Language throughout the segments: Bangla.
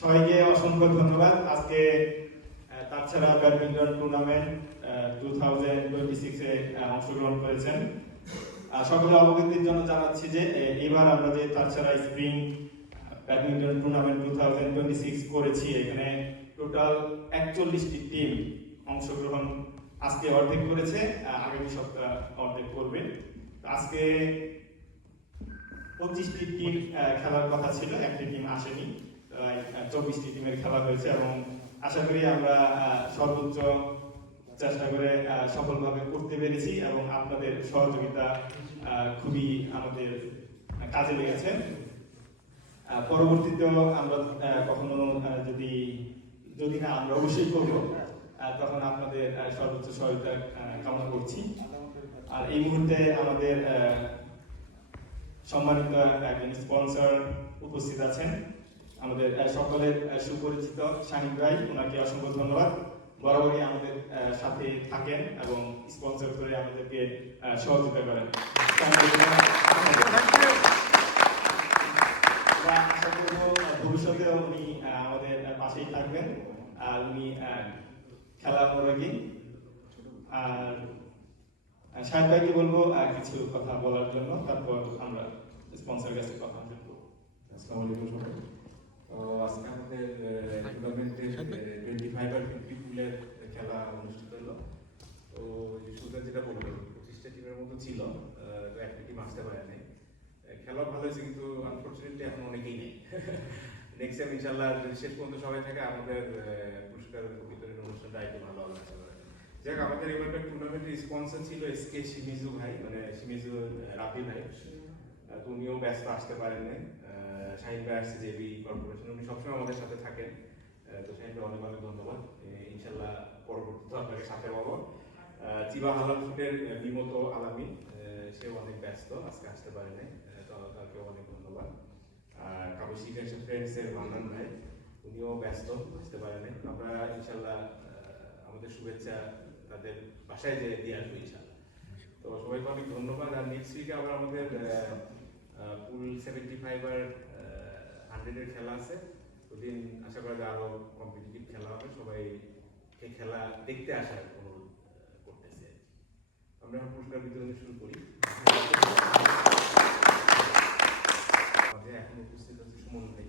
সবাইকে অসংখ্য ধন্যবাদ। আজকে তাছাড়া ব্যাডমিন্টন টুর্নামেন্ট 2026 এ অংশগ্রহণ করেছেন। সকলে অবগতির জন্য জানাচ্ছি যে এবার আমরা যে তাছাড়া স্প্রিং ব্যাডমিন্টন টুর্নামেন্ট 2026 করেছি, এখানে টোটাল 41টি টিম অংশগ্রহণ আজকে অর্ধেক করেছে, আগামী সপ্তাহ অর্ধেক করবে। আজকে 25টি টিম খেলার কথা ছিল, একটি টিম আসেনি, 24টি টিমের খেলা হয়েছে এবং আশা করি আমরা সর্বোচ্চ চেষ্টা করে সফলভাবে করতে পেরেছি এবং আপনাদের সহযোগিতা খুবই আমাদের কাজে লেগেছে। পরবর্তীতেও আমরা কখনো যদি না আমরা অবশ্যই করব, তখন আপনাদের সর্বোচ্চ সহায়তা কামনা করছি। আর এই মুহূর্তে আমাদের সম্মানিত একজন স্পন্সর উপস্থিত আছেন, আমাদের সকলের সুপরিচিত শাহিদ ভাই, ওনাকে অসংখ্য ধন্যবাদ। বরাবরই আমাদের সাথে থাকেন এবং স্পন্সর করে আমাদেরকে সহযোগিতা করেন। আশা করব ভবিষ্যতেও উনি আমাদের পাশেই থাকবেন। উনি খেলা অনুরাগী। আর শাহিদ ভাইকে বলবো কিছু কথা বলার জন্য, তারপর আমরা স্পন্সর কাছে কথা বলবো। আসসালামু আলাইকুম সবাই। তো আজকে আমাদের টুর্নামেন্টের 25 আর 50 পুলের খেলা অনুষ্ঠিত হলো। তো সুলতান যেটা বললো 25টা টিমের মতো ছিল, তো একটা টিম আসতে পারে নাই। খেলা ভালো হয়েছে, কিন্তু আনফরচুনেটলি এখন অনেকেই নেই। নেক্সট টাইম ইনশাল্লাহ শেষ পর্যন্ত সবাই থাকে, আমাদের পুরস্কার বিতরণের অনুষ্ঠানটা একটু ভালো হবে। যাক, আমাদের এবারকার টুর্নামেন্টের স্পন্সর ছিল এসকে শিমিজু ভাই, মানে শিমিজু রাফি ভাই। তো উনিও ব্যস্ত, আসতে পারেন নাই। শাহিন ভাই আসছে জেবি কর্পোরেশন, উনি সবসময় আমাদের সাথে থাকেন। তো শাহিন ভাই অনেক অনেক ধন্যবাদ। ইনশাল্লাহ পরবর্তীতে আপনাকে সাথে পাবো। চিবা হালাল ফুটের বিমত আলামী, সেও অনেক ব্যস্ত, আজকে আসতে পারে নাই, তো তাকেও অনেক ধন্যবাদ। আর কাবুশি ফ্রেন্ডসের মান্নান ভাই, উনিও ব্যস্ত, আসতে পারে নাই। আমরা ইনশাল্লাহ আমাদের শুভেচ্ছা তাদের বাসায় যেয়ে দিয়ে আসবো ইনশাল্লাহ। তো সবাইকে অনেক ধন্যবাদ। আর নেক্সট উইকে আবার আমাদের পুল 75 আর 100 এর খেলা আছে। ওদিন আশা করা যায় আরো কম্পিটিটিভ খেলা হবে, সবাইকে খেলা দেখতে আসার অনুরোধ করতেছে। আমরা এখন পুরস্কার বিতরণ শুরু করি। এখন উপস্থিত হচ্ছে সুমন ভাই।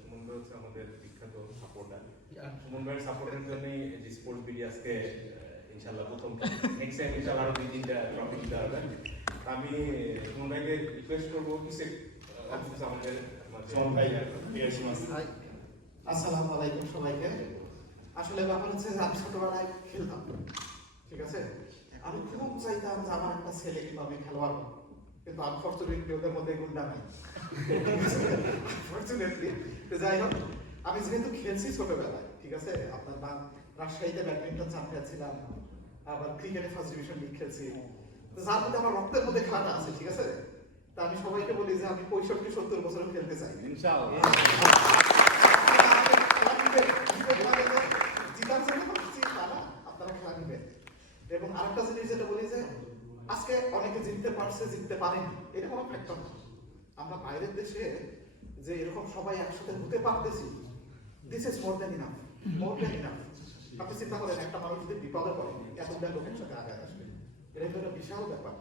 সুমন ভাই হচ্ছে আমাদের বিখ্যাত সাপোর্টার। সুমন ভাইয়ের সাপোর্টের জন্যই যে স্পোর্টস বিডি আজকে ইনশাল্লাহ প্রথম, নেক্সট টাইম ইনশাল্লাহ আরো 2-3টা ট্রফি দিতে হবে। আমি সুমন ভাইকে রিকোয়েস্ট করবো কিছু আমাদের আসসালামু আলাইকুম সবাইকে। আসলে ব্যাপার হচ্ছে যে আমি ছোটবেলায় খেলতাম, ঠিক আছে। আমি খুব চাইতাম যে আমার একটা ছেলে কিভাবে খেলোয়াড়, কিন্তু আনফরচুনেটলি ওদের মধ্যে গুন্ডা নাই। আনফরচুনেটলি যাই হোক, আমি যেহেতু খেলছি ছোটবেলায়, ঠিক আছে, আপনার রাজশাহীতে ব্যাডমিন্টন চ্যাম্পিয়ন ছিলাম, আবার ক্রিকেটে ফার্স্ট ডিভিশন লিগ খেলছি, যার মধ্যে আমার রক্তের মধ্যে খেলাটা আছে, ঠিক আছে। তা আমি সবাইকে বলি যে আমি 65-70 বছর খেলতে চাই ইনশাআল্লাহ। আপনারা খেলা নিবেন। এবং আরেকটা জিনিস যেটা বলি যে আজকে অনেকে জিততে পারছে, জিততে পারেনি, এটা কোনো ফ্যাক্টর না। আমরা বাইরের দেশে যে এরকম সবাই একসাথে হতে পারতেছি, this is more than enough, more than enough. আপনি চিন্তা করেন, একটা মানুষ যদি বিপদে পড়ে, এতটা লোক একসাথে আগে আসবে, এটা একটা বিশাল ব্যাপার।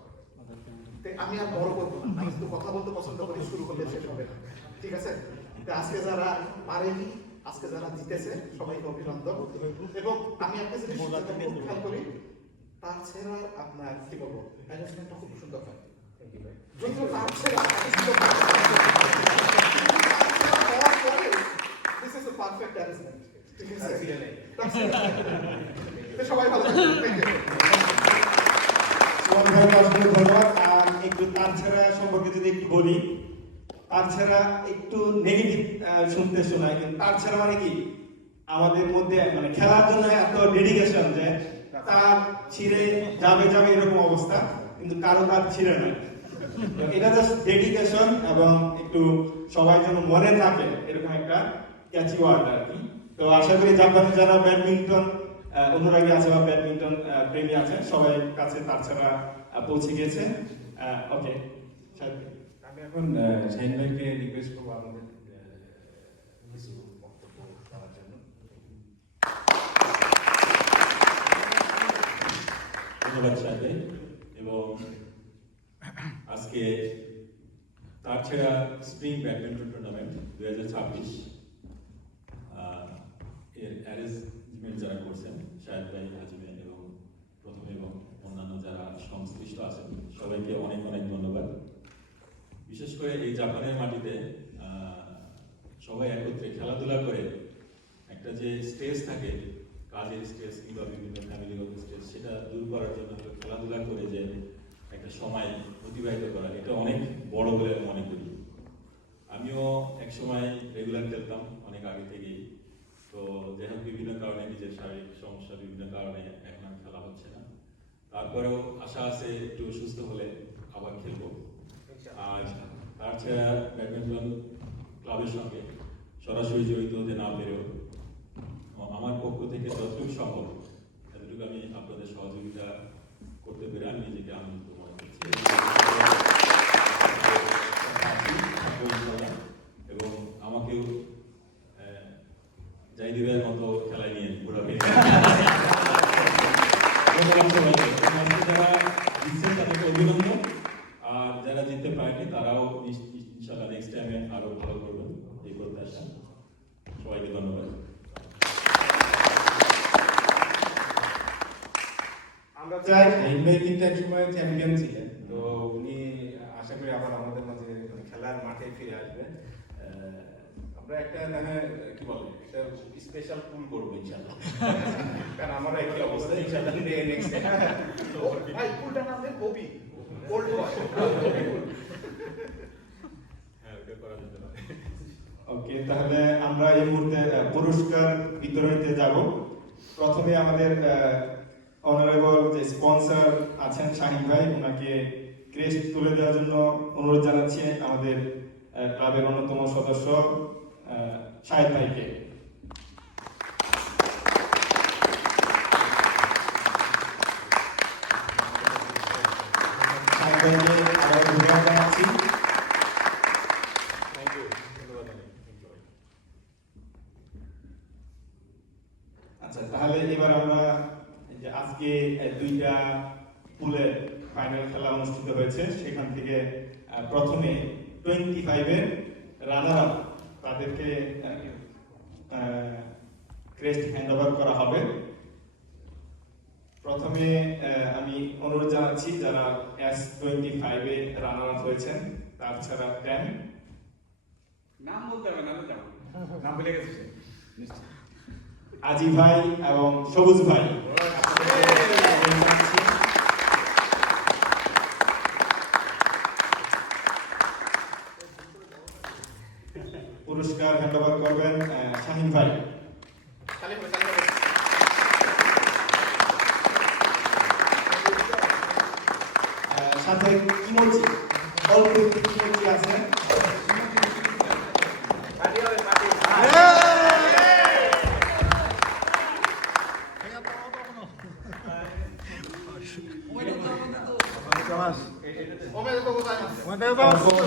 আমি আর বড় করবো না, আমি শুধু কথা বলতে পছন্দ করি, শুরু করলে শেষ হবে না, ঠিক আছে। আজকে যারা পারেনি, আজকে যারা জিতেছে, সবাইকে অভিনন্দন। এবং আমি একটা জিনিস খেয়াল করি, তার ছেড়া আপনার কি বলবো, ম্যানেজমেন্টটা খুব সুন্দর হয়। যদিও তার ছেড়া this is the perfect arrangement, ঠিক আছে। সবাই ভালো থাকবেন, ধন্যবাদ। আর একটু তাছাড়া সম্পর্কে যদি একটু বলি, তাছাড়া একটু নেগেটিভ শুনতে শোনায়, কিন্তু তাছাড়া মানে কি আমাদের মধ্যে মানে খেলার জন্য এত ডেডিকেশন যে তার ছিঁড়ে যাবে এরকম অবস্থা, কিন্তু কারো তার ছিঁড়ে না। এটা জাস্ট ডেডিকেশন এবং একটু সবাই যেন মনে থাকে এরকম একটা ক্যাচি ওয়ার্ড আর কি। তো আশা করি জাপানে যারা ব্যাডমিন্টন অনুরাগী আছে বা ব্যাডমিন্টন প্রেমী আছে, সবাই কাছে তাছাড়া পৌঁছে গিয়েছে। ওকে, আমি এখন শাহিন ভাইকে রিকোয়েস্ট করবো আমাদের কিছু ধন্যবাদ সাথে। এবং আজকে তারছেড়া স্প্রিং ব্যাডমিন্টন টুর্নামেন্ট 2026 এর অ্যারেঞ্জমেন্ট যারা করছেন শাহেদ ভাই, আজমের এবং প্রথম এবং অন্যান্য যারা সংশ্লিষ্ট আছেন সবাইকে অনেক অনেক ধন্যবাদ। বিশেষ করে এই জাপানের মাটিতে সবাই একত্রে খেলাধুলা করে একটা যে স্ট্রেস থাকে, কাজের স্ট্রেস কিংবা বিভিন্ন ফ্যামিলিগত স্ট্রেস, সেটা দূর করার জন্য খেলাধুলা করে যে একটা সময় অতিবাহিত করা, এটা অনেক বড় বলে মনে করি। আমিও এক সময় রেগুলার খেলতাম অনেক আগে থেকেই, তো যাই হোক বিভিন্ন কারণে নিজের শারীরিক সমস্যা, বিভিন্ন কারণে এখন আর খেলা হচ্ছে না। তারপরেও আশা আছে একটু সুস্থ হলে আবার খেলবো। আর তাছাড়া ব্যাডমিন্টন ক্লাবের সঙ্গে সরাসরি জড়িত হতে না পেরেও আমার পক্ষ থেকে যতটুকু সম্ভব এতটুকু আমি আপনাদের সহযোগিতা করতে পেরে আমি নিজেকে আনন্দিত মনে করছি। এবং আমাকেও জাইদিবের মতো খেলায় নিয়ে ঘোরাবে। যারা জিতছেন তাদেরকে অভিনন্দন, আর যারা জিততে পারেনি তারাও ইনশাআল্লাহ নেক্সট টাইমে আরো ভালো করবেন এই প্রত্যাশা। সবাইকে ধন্যবাদ। আমরা চাই ভাই কিন্তু এক সময় চ্যাম্পিয়ন ছিলেন, তো উনি আশা করি আবার আমাদের মাঝে খেলার মাঠে ফিরে আসবেন। আমরা একটা কি বলে একটা স্পেশাল পুল করবো ইনশাআল্লাহ, কারণ আমার একই অবস্থা ইনশাআল্লাহ নেক্সট ভাই পুলটা নাম দেন ওবি ওল্ড বয়। হ্যাঁ, ওটা করা যেতে পারে। ওকে, তাহলে আমরা এই মুহূর্তে পুরস্কার বিতরণীতে যাব। প্রথমে আমাদের অনারেবল যে স্পন্সর আছেন শাহিন ভাই, ওনাকে ক্রেস্ট তুলে দেওয়ার জন্য অনুরোধ জানাচ্ছি আমাদের ক্লাবের অন্যতম সদস্য শাহিদ ভাইকে। শাহিদ ভাইকে আবার ধন্যবাদ জানাচ্ছি। আচ্ছা, তাহলে এবার আমরা যে আজকে দুইটা পুলের ফাইনাল খেলা অনুষ্ঠিত হয়েছে, সেখান থেকে প্রথমে 25 এর রানার আপ তাদেরকে ক্রেস্ট হ্যান্ডওভার করা হবে। প্রথমে আমি অনুরোধ জানাচ্ছি যারা S25 এ রানার আপ হয়েছেন, তাছাড়া 10 নাম বলতে হবে না, নাম ভুলে গেছি আজি ভাই এবং সবুজ ভাই। পুরস্কার হ্যান্ডওভার করবেন শাহিন ভাই। সাথে ইমোজি, অল্প একটু ইমোজি আছে।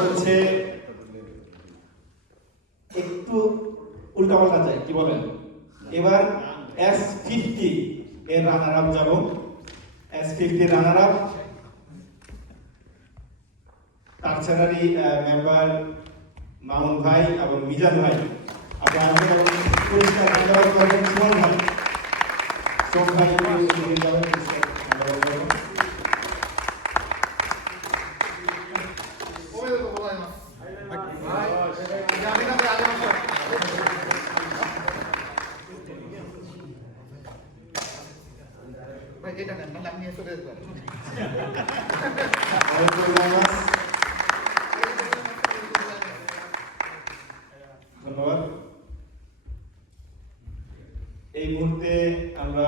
হচ্ছে একটু উল্টাপাল্টা যায়, কি বলেন? এবার S50 এর রানার আপ যাব। S50 রানার আপ তারছাড়ারই মেম্বার মামুন ভাই এবং মিজান ভাই। আপনারা পুরস্কার হ্যান্ডওভার করবেন সুমন ভাই। সুমন ভাই এটা নেন, নাহলে আমি নিয়ে চলে যেতে পারি। ধন্যবাদ। এই মুহূর্তে আমরা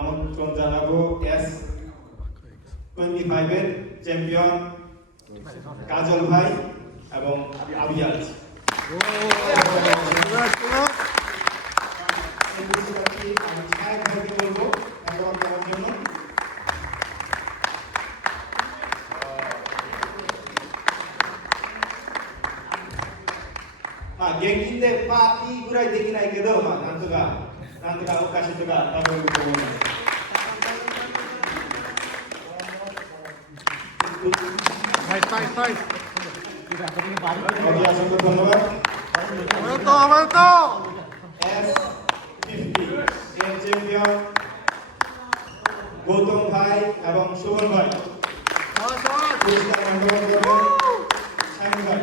আমন্ত্রণ জানাবো S25 এর চ্যাম্পিয়ন কাজল ভাই এবং আবিয়াজ। আমি শাহেদ ভাইকে বলবো হ্যান্ডওভার করার জন্য। ಗೆಂಗಿಂದೆ ಪಾತಿ ಗುರೈ ದೇಗಿನ ಐಕೆದೋ ನಂತುಗ ಅವಕಾಶ ತುಗ ওকে, অসংখ্য ধন্যবাদ। S50 এর চ্যাম্পিয়ন গৌতম ভাই এবং সুমন ভাই। পুরস্কার বন্টন করবেন শাহিন ভাই।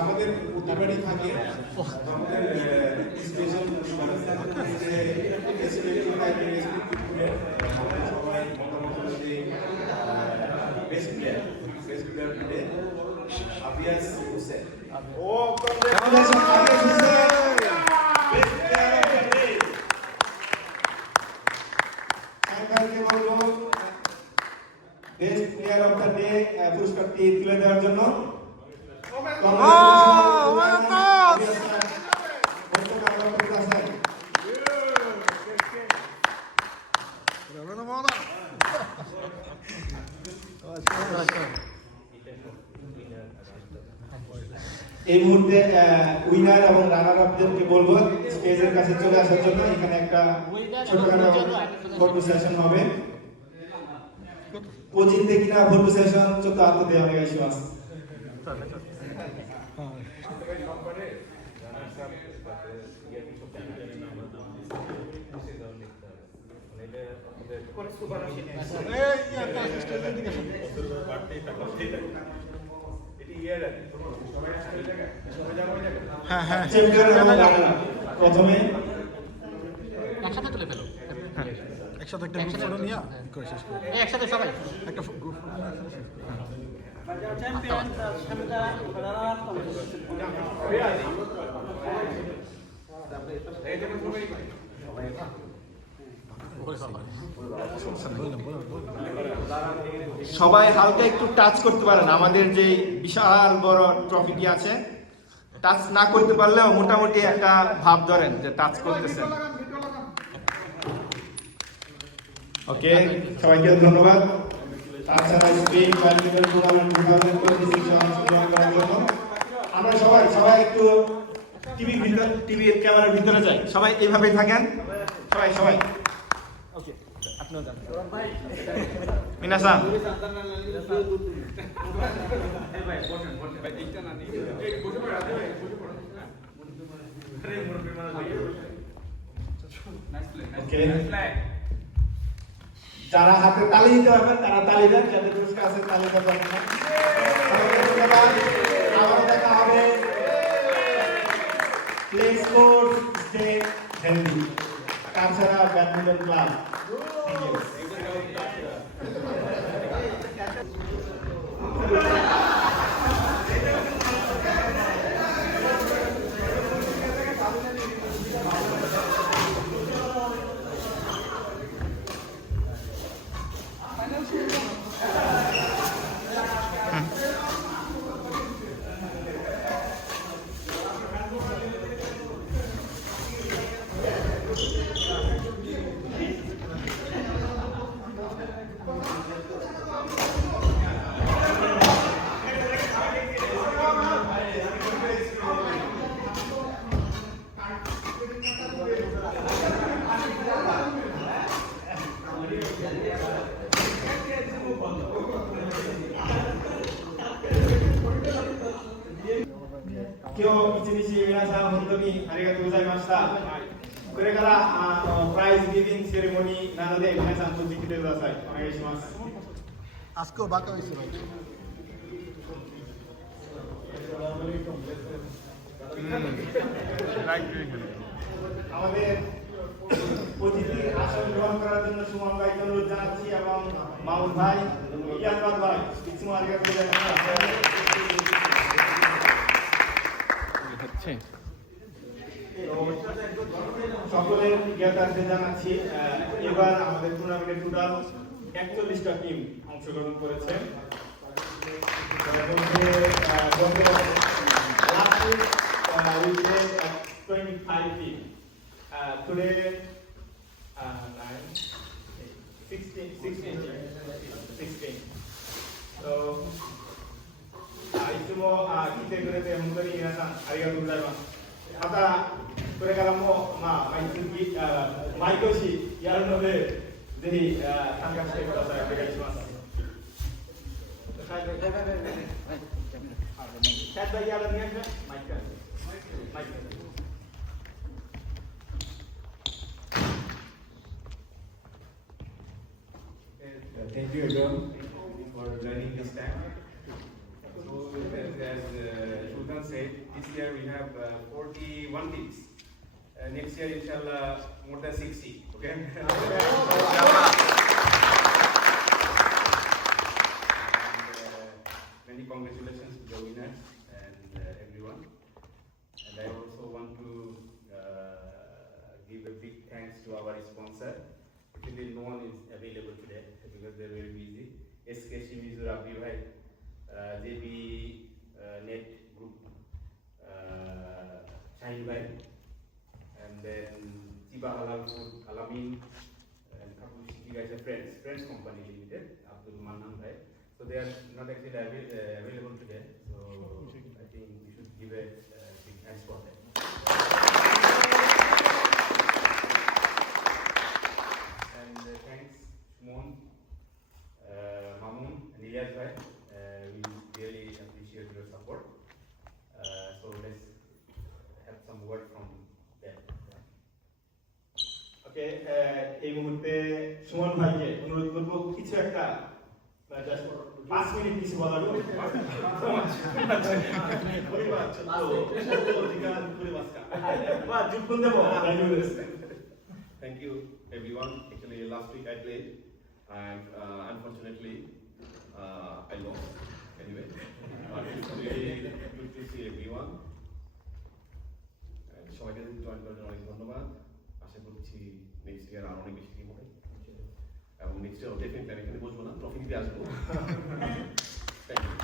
আমাদের প্রতিবারই থাকে আমাদের স্পেশাল সবাই মোটামুটি best player today Abias Hossain. ও Congratulations, Abhias Hussain, best player of the day. Shahin ভাইকে বলবো best player of the day পুরস্কারটি তুলে দেওয়ার জন্য। এই মুহূর্তে উইনার এবং রানার আপদেরকে বলবো স্টেজের কাছে চলে আসার জন্য। এখানে একটা ছোটখাটো ফটো সেশন হবে। পজিতে কিনা ফটো সেশন চতো হাতে অনেক ইস্যু আছে। চ্যাম্পিয়ন এবং রানার প্রথমে একসাথে তুলে ফেলো। একসাথে একটা গ্রুপ ফটো নিয়ে করে শেষ করি। একসাথে সবাই। একটা গ্রুপ ফটো নিয়ে শেষ করি। সবাই হালকা একটু টাচ করতে পারেন আমাদের যে বিশাল বড় ট্রফিটি আছে। টাচ না করতে পারলেও মোটামুটি একটা ভাব ধরেন যে টাচ করতেছেন। ওকে, সবাইকে ধন্যবাদ। তাছাড়া স্পেন ব্যাডমিন্টন টুর্নামেন্ট 2026 অংশগ্রহণ করার জন্য আমরা সবাই একটু টিভির ক্যামেরার ভিতরে যাই। সবাই এইভাবেই থাকেন। সবাই ওকে, আপনিও যান। মিনাসান ওকে, যারা হাতে তালি দিতে পারবেন তারা তালি দেন, যাদের পুরস্কার আছে তালি দিতে পারবেন না। সবাইকে ধন্যবাদ। আবারও দেখা হবে। Play sports, stay healthy. Cachar badminton club. Thank ইউ।今日一日皆さん本当にありがとうございました。これからプライズギビングセレモニーなので皆さんこっち来てください。お願いします。আজকেও বাঁকা হয়েছিল। আমাদের অতিথির আসন গ্রহণ করার জন্য সুমন ভাইকে অনুরোধ জানাচ্ছি এবং মামুন ভাই, ইয়াসবাদ ভাই, কিছু আগে সকলের জ্ঞাতার্থে জানাচ্ছি এবার আমাদের টুর্নামেন্টের টোটাল 41টা টিম অংশগ্রহণ করেছেন। তার মধ্যে গত last week we played 25 teams. Today 16. So いつも来てくれて本当に皆さんありがとうございます。またこれからも毎年やるのでぜひ参加してください。お願いします。Thank you everyone for joining this time. So as Sultan said, this year we have 41 teams. Next year, inshallah, more than 60. Okay. Many congratulations to the winners and everyone. And I also want to give a big thanks to our sponsor. Actually, no one is available today because they're very busy. SK Shimizu Rabbi Bhai, JB Net Group, Shine Bhai, and then Tiba Halal Food, Alamin, and Kapushiki guys are Friends Company Limited, Abdul Manan Bhai. So they are not actually available today. So I think we should give a big thanks for them. And thanks Shimon, Mamun, and Ilyas Bhai. We really appreciate your support. So let's have some word from them. ওকে, এই মুহূর্তে সুমন ভাইকে অনুরোধ করবো কিছু একটা 5 মিনিট কিছু বলার জন্য। Thank you, everyone. Actually, last week I played, and unfortunately, I lost. Anyway, but it's really good to see everyone. সবাইকে জয়েন করার জন্য অনেক ধন্যবাদ। আশা করছি নেক্সট ইয়ার আরো অনেক বেশি টিম হবে এবং নেক্সট ইয়ার ডেফিনেটলি আমি এখানে বসবো না, ট্রফি নিতে আসবো। Thank you.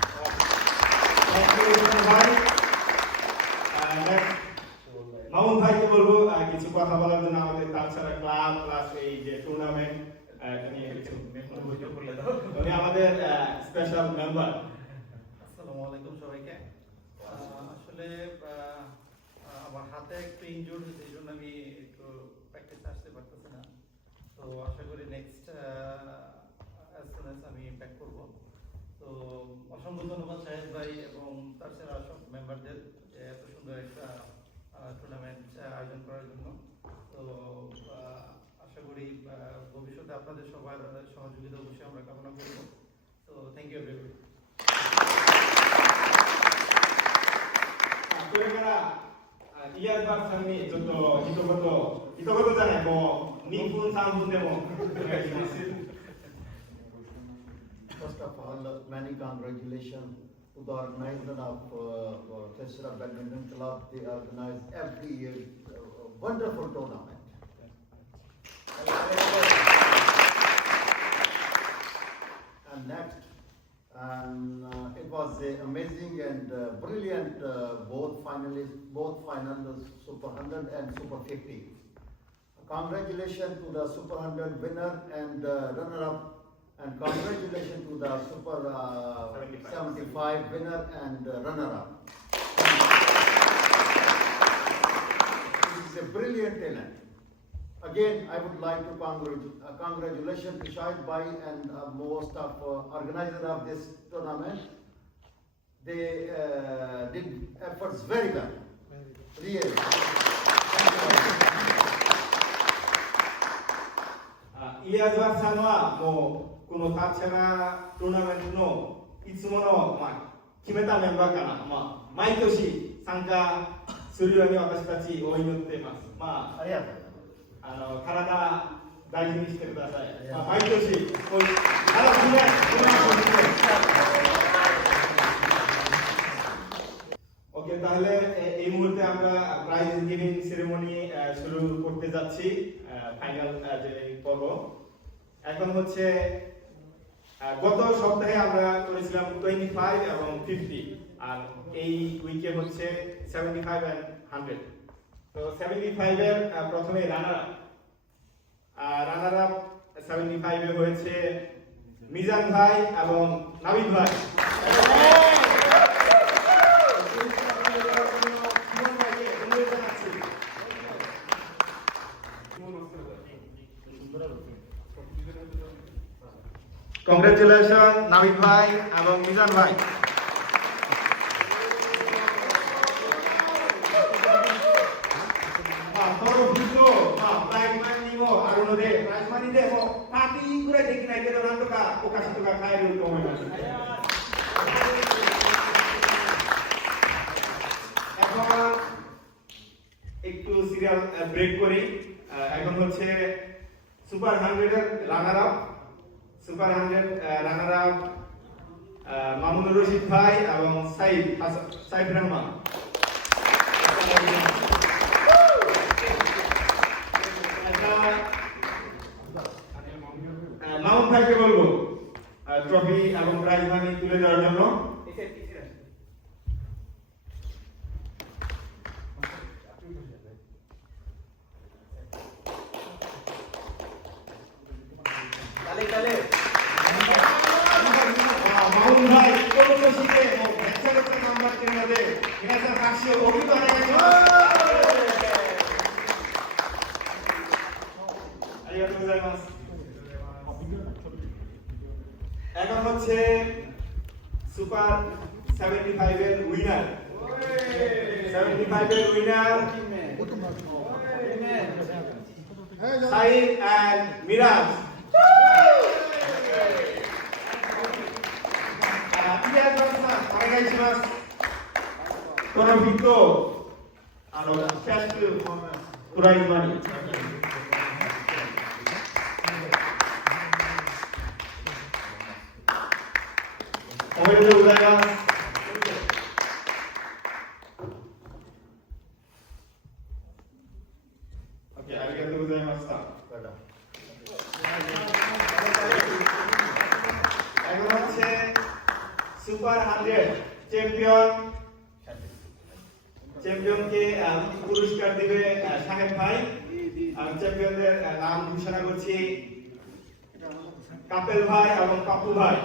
মামুন ভাইকে বলবো কিছু কথা বলার জন্য, আমাদের তাছাড়া ক্লাব প্লাস এই যে টুর্নামেন্ট উনি আমাদের স্পেশাল মেম্বার। আসসালামু আলাইকুম সবাইকে। আসলে আমার হাতে একটু ইনজুর্ড হয়েছে, এই জন্য আমি একটু প্র্যাকটিসে আসতে পারতেছি না। তো আশা করি নেক্সট অ্যাজ সুন অ্যাজ আমি ব্যাক করবো। তো অসংখ্য ধন্যবাদ শাহেদ ভাই এবং তার সাথে সব মেম্বারদের এত সুন্দর একটা টুর্নামেন্ট আয়োজন করার জন্য। তো আশা করি ভবিষ্যতে আপনাদের সবার সহযোগিতা অবশ্যই আমরা কামনা করব। তো thank you everybody. 이해할 박사님이 좀더 이거부터 전에 뭐 니분 3분 되고. First of all, many congratulations to the organizer of Tessera Badminton Club. They organize every year a wonderful tournament. And next, it was amazing and brilliant. Both finalists, Super 100 and Super 50. Congratulations to the Super 100 winner and runner-up, and congratulations to the Super 75 winner and runner-up. This is a brilliant talent. Again, I would like to congratulations to Shahid Bhai and most of organizer of this tournament. They did efforts very well. Really. 이해하지 않잖아. 뭐このタッチャが トーナメントのいつもの決めたメンバーから毎年参加するように私たちお祈っています。ありがとう。体大事にしてください。毎年こういうওকে, তাহলে এই মুহূর্তে আমরা প্রাইজ গিভিং সেরেমনি শুরু করতে যাচ্ছি, ফাইনাল যে পর্ব। এখন হচ্ছে গত সপ্তাহে আমরা করেছিলাম 25 এবং 50, আর এই উইকে হচ্ছে 75 and 100। তো 75 এর প্রথমে রানার আপ 75 এ হয়েছে মিজান ভাই এবং নাবিদ ভাই। কংগ্রেচুলেশন নাবিদ ভাই এবং মিজান ভাই। এখন একটু সিরিয়াল ব্রেক করি। এখন হচ্ছে সুপার 100 এর runner up. Super 100 runner up Mamunur Rashid ভাই এবং সাইফ রহমান। মামুন ভাইকে বলবো ট্রফি এবং প্রাইজ মানি তুলে দেওয়ার জন্য। মামুন ভাই কোন শিখে একটা নাম্বার কিনে দে এটা হাসি অভিমান এখন হচ্ছে সুপার 75 এর উইনার। 75 এর উইনার সাইদ এন্ড মিরাজ।プライズマニー。おめでとうございます。OK、ありがとうございました。এখন হচ্ছে সুপার 100 চ্যাম্পিয়নকে পুরস্কার দিবে সাহেব ভাই। চ্যাম্পিয়নদের নাম ঘোষণা করছি কাপেল ভাই এবং পাপু ভাই।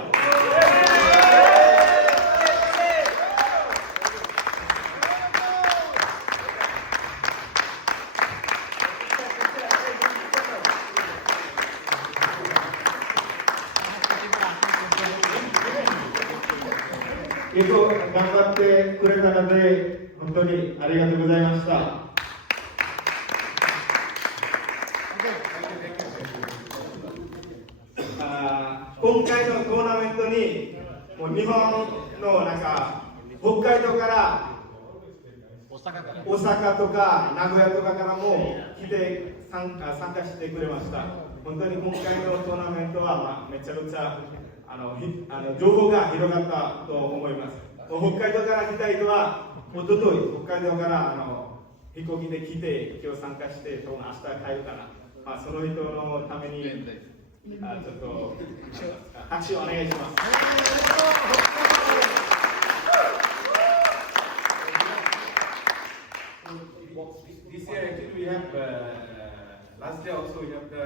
itu頑張ってくれたので本当にありがとうございました。今回のトーナメントにもう日本のなんか北海道から大阪とか名古屋とかからも来て参加してくれました。本当に今回のトーナメントはめちゃくちゃ情報が広がったと思います。北海道から来た人はおととい北海道から飛行機で来て今日参加して明日帰るから、その人のためにちょっと拍手をお願いします。This year actually we have last day also we have the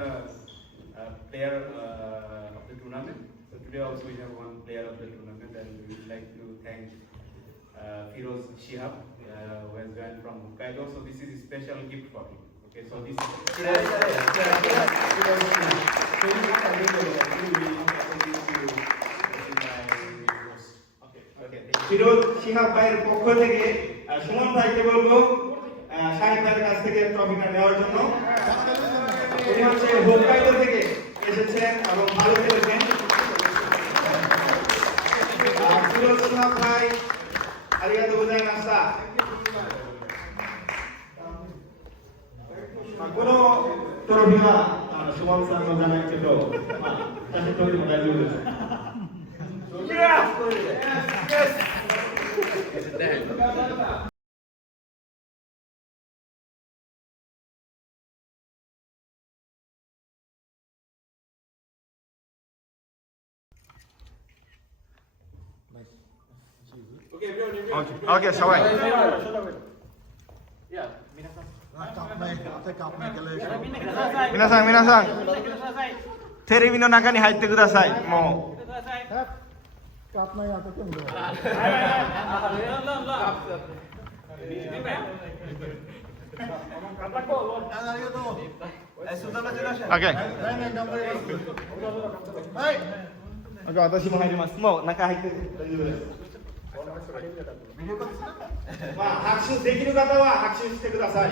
player of the tournament. So today also we have one player of the tournament, and we would like to thank Firoz Shihab who has joined from Hokkaido. So this is a special gift for him. Okay, so this Firoz Shihab ভাইয়ের পক্ষ থেকে সুমন ভাইকে বলবো সাহেব ভাইয়ের কাছ থেকে ট্রফিটা নেওয়ার জন্য। উনি হচ্ছে হোক্কাইদো থেকে এসেছেন এবং ভালো খেলেছেন। ফিরোজ শিহাব ভাই আরিগাতো গোজাইমাসিতা। কোনো ট্রফিはসুমনさんのじゃないけど、写真撮っても大丈夫です。ওকে সবাই皆さんテレビの中に入ってくださいもうOK 私も入りますもう中入って大丈夫ですまあ拍手できる方は拍手してください